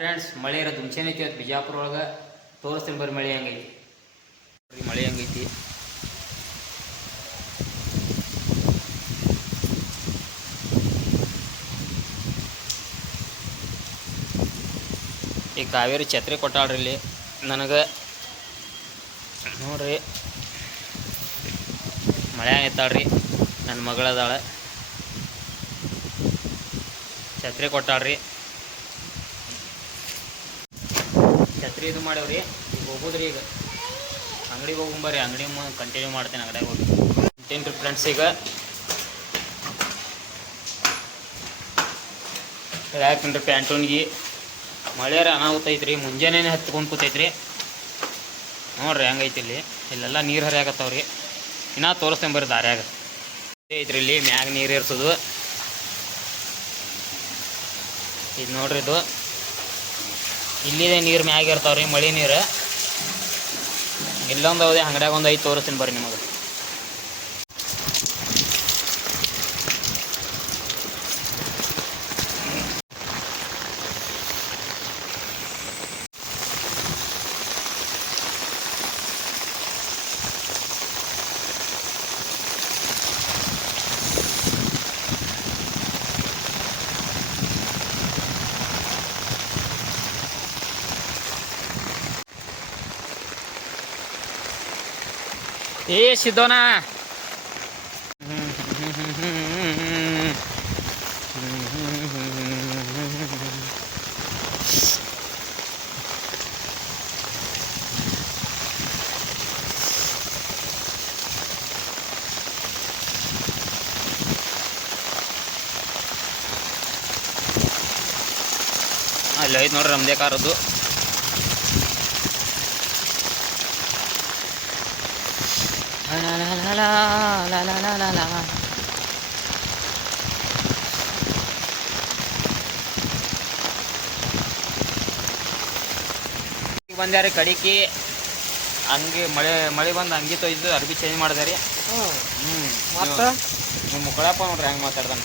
Friends ಮಳೆ ಇರೋದು ಮುಂಚೆನೆ ಐತಿ, ಇವತ್ತು ಬಿಜಾಪುರ ಒಳಗೆ ತೋರಿಸ್ತೀನಿ ಬರ್ರಿ ಮಳೆ ಹಂಗೈತಿ. ಮಳೆ ಹಂಗೈತಿ. ಈ ಕಾವೇರಿ ಛತ್ರಿ ಕೊಟ್ಟಾಳ್ರಿ ಇಲ್ಲಿ. ನನಗೆ ನೋಡ್ರಿ, ಮಳೆ ನಿಂತಾಳ್ರಿ ನನ್ನ ಮಗಳದಾಳೆ. ಛತ್ರಿ ಕೊಟ್ಟಾಳ್ರಿ. ಛತ್ರಿ ಇದು ಮಾಡ್ಯಾವ್ರಿ ಈಗ ಹೋಗೋದ್ರಿ ಈಗ. ಅಂಗಡಿಗೆ ಹೋಗುಂಬರ್ರಿ ಅಂಗಡಿ ಕಂಟಿನ್ಯೂ ಮಾಡ್ತೇನೆ ಅಂಗಡಿಯಾಗ ಹೋಗಿ. ಕಂಟೇನ್ ರೀ ಫ್ರೆಂಡ್ಸ್ ಈಗ ಯಾಕಂದ್ರೆ ಪ್ಯಾಂಟೋನ್ಗೆ ಮಳೆಯಾರ ಅನಾಹುತ ಐತ್ರಿ ಮುಂಜಾನೆ ಹತ್ಕೊಂಡು ಕೂತೈತ್ರಿ. ನೋಡ್ರಿ ಹೆಂಗೈತಿ ಇಲ್ಲಿ. ಇಲ್ಲೆಲ್ಲ ನೀರು ಹರಿಯಾಕತ್ತಾವ್ರಿ. ಇನ್ನೂ ತೋರಿಸ್ತೇನೆ ಬರ್ರಿ ದಾರ್ಯಾಗ ಐತ್ರಿ ಇಲ್ಲಿ, ಮ್ಯಾಗ ನೀರು ಇರ್ತದ ಇದು ನೋಡ್ರಿ ಇದು. ಇಲ್ಲಿದೆ ನೀರು ಮ್ಯಾಗ ರೀ ಮಳೆ ನೀರು. ಇಲ್ಲೊಂದು ಹೌದೇ ಅಂಗಡ್ಯಾಗ ಒಂದು ಐದು ತೋರಿಸ್ತೀನಿ ಬರ್ರಿ ನಿಮಗೆ. ಏ ಸಿದ್ದೋಣ ಅಲ್ಲಿ ಐದು ನೋಡ್ರಿ ನಮ್ಮದೇ ಕಾರದ್ದು. ಬಂದ್ಯಾರಿ ಕಡಿಕಿ ಹಂಗೆ ಮಳೆ ಮಳೆ ಬಂದು ಹಂಗೆ ತೊಯ್ದು ಅರ್ಬಿ ಚೇಂಜ್ ಮಾಡಿದಾರಿ. ಹ್ಞೂ ಮತ್ತೆ? ನಿಮ್ಮ ಮುಕ್ಕಳಪ್ಪ ನೋಡ್ರಿ ಹೆಂಗೆ ಮಾತಾಡ್ದಾನ?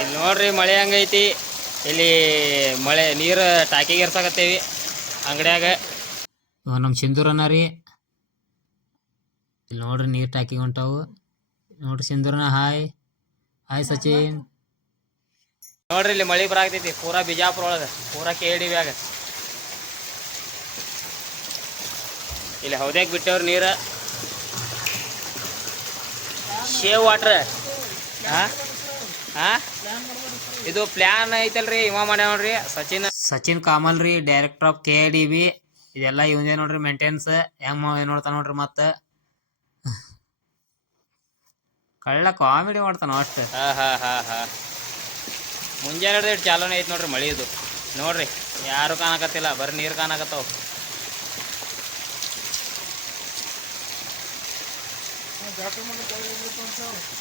ಇಲ್ಲಿ ನೋಡ್ರಿ ಮಳೆ ಹಂಗೈತಿ. ಇಲ್ಲಿ ಮಳೆ ನೀರು ಟಾಕಿಗೆ ಇರ್ಸಾಕತ್ತೇವಿ ಅಂಗಡ್ಯಾಗ. ನಮ್ಮ ಸಿಂಧೂರನ ರೀ. ಇಲ್ಲಿ ನೋಡ್ರಿ ನೀರು ಟಾಕಿಗೆ ಹೊಂಟಾವು. ನೋಡ್ರಿ ಸಿಂಧೂರನ ಹಾಯ್. ಹಾಯ್ ಸಚಿನ್. ನೋಡ್ರಿ ಇಲ್ಲಿ ಮಳೆ ಬರಾಕತೈತಿ ಪೂರ ಬಿಜಾಪುರ ಒಳಗೆ ಪೂರಾ ಕೆ ಡಿ ಬ್ಯಾಗ. ಇಲ್ಲಿ ಹೌದ್ಯಾಗ ಬಿಟ್ಟವ್ರಿ ನೀರು? ಶೇವ್ ವಾಟ್ರ್ ಹಾ ಹಾ ಇದು ಪ್ಲಾನ್ ಐತಲ್ರಿ ಇವ ಮಾಡ್ಯಾವ ನೋಡ್ರಿ ಸಚಿನ್. ಸಚಿನ್ ಕಾಮಲ್ ರೀ director of K D B ಇದೆಲ್ಲ ಇವಂದೇ ನೋಡ್ರಿ ಮೇಂಟೆನ್ಸ್ ಹೆಂಗ್ ನೋಡ್ತಾನ ನೋಡ್ರಿ ಮತ್ತ. ಕಳ್ಳ ಕಾಮಿಡಿ ಮಾಡ್ತಾನ ಅಷ್ಟು. ಹಾ ಹಾ ಹಾ ಹಾ. ಮುಂಜಾನೆ ಚಾಲೋನೇ ಐತಿ ನೋಡ್ರಿ ಮಳಿ ಇದು. ನೋಡ್ರಿ ಯಾರು ಕಾಣಕತ್ತಿಲ್ಲ ಬರೀ ನೀರು ಕಾಣಕತ್ತಾವ.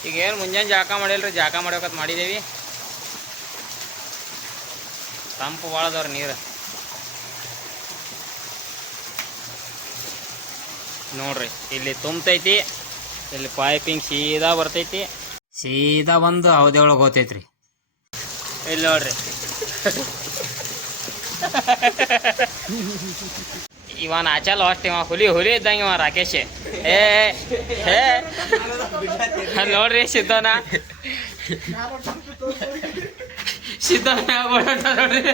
ಈಗ ಏನು ಮುಂಜಾನೆ ಜಾಕ ರೀ ಜಾಕ ಮಾಡ್ಬೇಕಂತ ಮಾಡಿದ್ದೇವೆ ತಂಪು ಬಾಳದವ್ರಿ ನೀರು. ನೋಡ್ರಿ ಇಲ್ಲಿ ತುಂಬತೈತಿ ಇಲ್ಲಿ ಪೈಪಿಂಗ್ ಸೀದಾ ಬರ್ತೈತಿ. ಸೀದಾ ಬಂದು ಅವಧಿ ಒಳಗೆ ಹೋತೈತ್ರಿ. ಇಲ್ಲಿ ನೋಡ್ರಿ. ಇವ ಆಚಲ್ ಅಷ್ಟ ಇವ ಹುಲಿ ಹುಲಿ ಇದ್ದಂಗೆ ಇವ ರಾಕೇಶ್. ಏ ಹೇ ನೋಡ್ರಿ ಸಿದ್ದೋನ ಸಿದ್ದೋನ ನೋಡ್ರಿ.